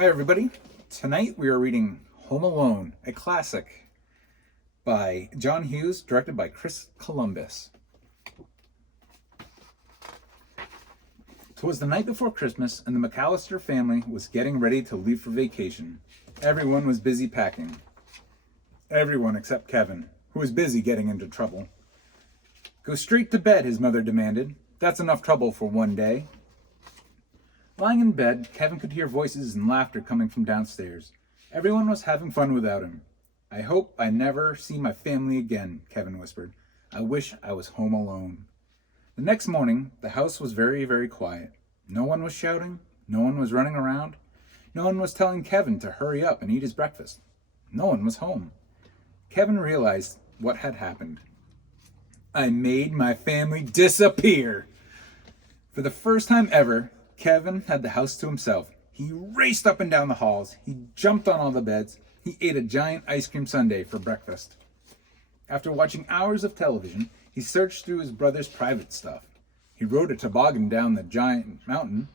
Hi everybody. Tonight we are reading Home Alone, a classic by John Hughes, directed by Chris Columbus. 'Twas the night before Christmas, and the McAllister family was getting ready to leave for vacation. Everyone was busy packing. Everyone except Kevin, who was busy getting into trouble. "Go straight to bed," his mother demanded. "That's enough trouble for one day." Lying in bed, Kevin could hear voices and laughter coming from downstairs. Everyone was having fun without him. "I hope I never see my family again," Kevin whispered. "I wish I was home alone." The next morning, the house was very, very quiet. No one was shouting. No one was running around. No one was telling Kevin to hurry up and eat his breakfast. No one was home. Kevin realized what had happened. "I made my family disappear." For the first time ever, Kevin had the house to himself. He raced up and down the halls. He jumped on all the beds. He ate a giant ice cream sundae for breakfast. After watching hours of television, he searched through his brother's private stuff. He rode a toboggan down the giant mountain.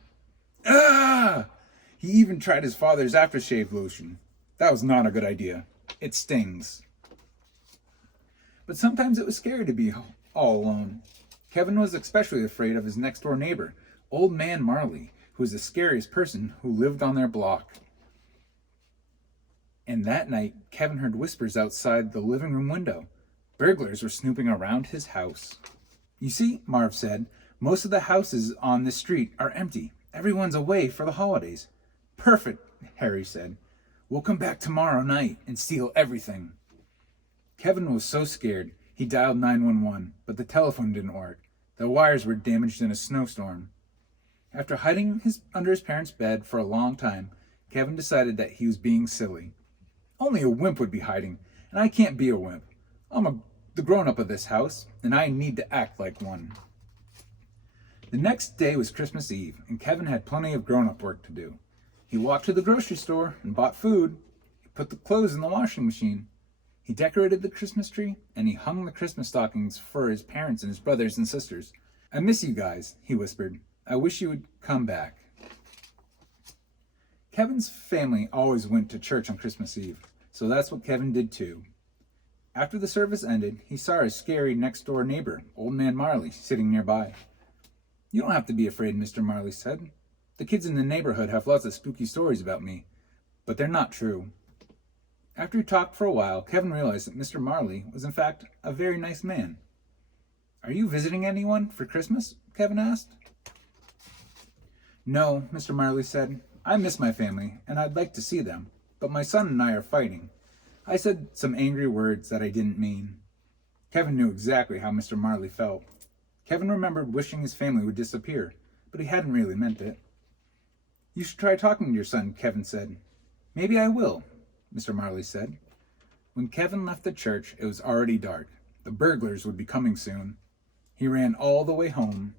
Ah! He even tried his father's aftershave lotion. That was not a good idea. It stings. But sometimes it was scary to be all alone. Kevin was especially afraid of his next-door neighbor, Old Man Marley, who was the scariest person who lived on their block. And that night, Kevin heard whispers outside the living room window. Burglars were snooping around his house. "You see," Marv said, "most of the houses on this street are empty. Everyone's away for the holidays." "Perfect," Harry said. "We'll come back tomorrow night and steal everything." Kevin was so scared, he dialed 911, but the telephone didn't work. The wires were damaged in a snowstorm. After hiding under his parents' bed for a long time, Kevin decided that he was being silly. "Only a wimp would be hiding, and I can't be a wimp. I'm the grown-up of this house, and I need to act like one." The next day was Christmas Eve, and Kevin had plenty of grown-up work to do. He walked to the grocery store and bought food. He put the clothes in the washing machine. He decorated the Christmas tree, and he hung the Christmas stockings for his parents and his brothers and sisters. "I miss you guys," he whispered. "I wish you would come back." Kevin's family always went to church on Christmas Eve, so that's what Kevin did too. After the service ended, he saw his scary next-door neighbor, Old Man Marley, sitting nearby. "You don't have to be afraid," Mr. Marley said. "The kids in the neighborhood have lots of spooky stories about me, but they're not true." After he talked for a while, Kevin realized that Mr. Marley was in fact a very nice man. "Are you visiting anyone for Christmas?" Kevin asked. "No," Mr. Marley said. "I miss my family, and I'd like to see them, but my son and I are fighting. I said some angry words that I didn't mean." Kevin knew exactly how Mr. Marley felt. Kevin remembered wishing his family would disappear, but he hadn't really meant it. "You should try talking to your son," Kevin said. "Maybe I will," Mr. Marley said. When Kevin left the church, it was already dark. The burglars would be coming soon. He ran all the way home.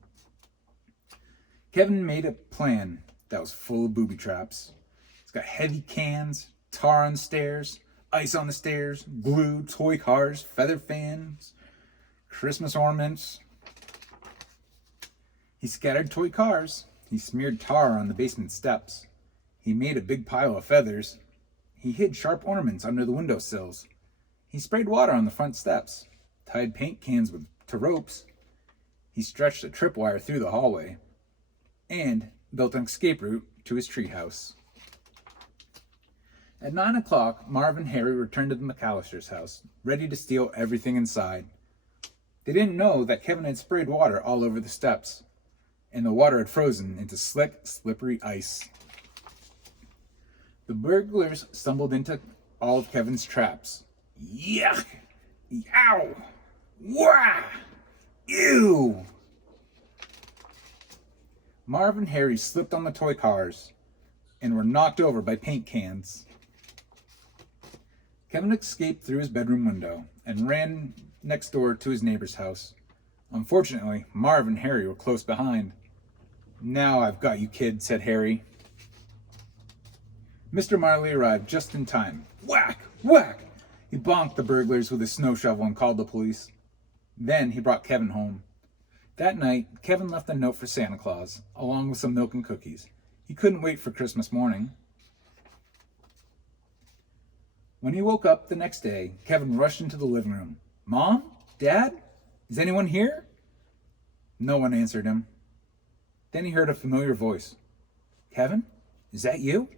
Kevin made a plan that was full of booby traps. It's got heavy cans, tar on the stairs, ice on the stairs, glue, toy cars, feather fans, Christmas ornaments. He scattered toy cars. He smeared tar on the basement steps. He made a big pile of feathers. He hid sharp ornaments under the windowsills. He sprayed water on the front steps, tied paint cans to ropes. He stretched a tripwire through the hallway, and built an escape route to his treehouse. At 9 o'clock, Marv and Harry returned to the McAllister's house, ready to steal everything inside. They didn't know that Kevin had sprayed water all over the steps, and the water had frozen into slick, slippery ice. The burglars stumbled into all of Kevin's traps. Yuck! Yow! Wah! Ew! Marv and Harry slipped on the toy cars and were knocked over by paint cans. Kevin escaped through his bedroom window and ran next door to his neighbor's house. Unfortunately, Marv and Harry were close behind. "Now I've got you, kid," said Harry. Mr. Marley arrived just in time. Whack! Whack! He bonked the burglars with his snow shovel and called the police. Then he brought Kevin home. That night, Kevin left a note for Santa Claus, along with some milk and cookies. He couldn't wait for Christmas morning. When he woke up the next day, Kevin rushed into the living room. Mom? Dad? Is anyone here? No one answered him. Then he heard a familiar voice. Kevin? Is that you?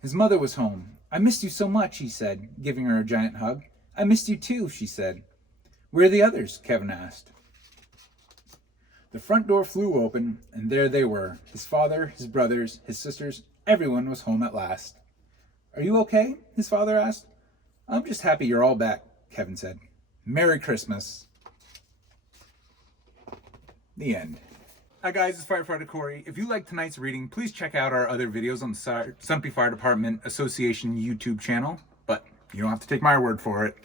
His mother was home. I missed you so much, he said, giving her a giant hug. I missed you too, she said. Where are the others? Kevin asked. The front door flew open, and there they were. His father, his brothers, his sisters, everyone was home at last. Are you okay? His father asked. I'm just happy you're all back, Kevin said. Merry Christmas. The end. Hi guys, it's Firefighter Corey. If you like tonight's reading, please check out our other videos on the Sunapee Fire Department Association YouTube channel, but you don't have to take my word for it.